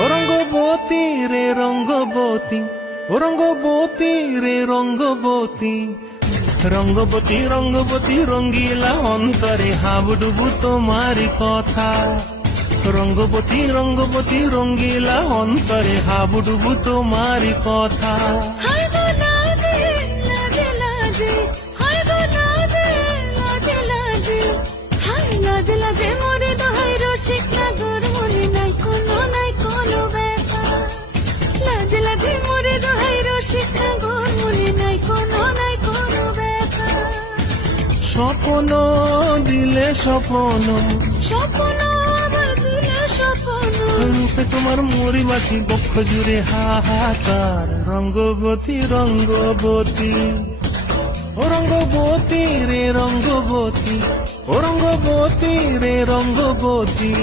ও রঙ্গবতী রে রঙ্গবতী, ও রঙ্গবতী রে রঙ্গবতী, রঙ্গবতী রঙ্গবতী রঙ্গিলা অন্তরে হাবুডুবু তোমারি কথা। রঙ্গবতী রঙ্গবতী রঙ্গিলা অন্তরে হাবুডুবু তোমারি কথা। হায় গো লাজে লাজে লাজে, হায় গো লাজে লাজে লাজে, হায় লাজে লাজে মোরে দোহাই রসিক নাগর মনে নাই কোনো ব্যথা। লাজে লাজে মোরে দোহাই রসিক নাগর মনে নাই কোনো ব্যথা। স্বপ্ন দিলে স্বপ্ন, স্বপ্ন আবার দিলে স্বপ্ন, রূপে তোমার মরিবাসী বক্ষ জুড়ে হাহাকার। রঙ্গবতী রঙ্গবতী, ও রঙ্গবতী রে রঙ্গবতী, ও রঙ্গবতী রে রঙ্গবতী।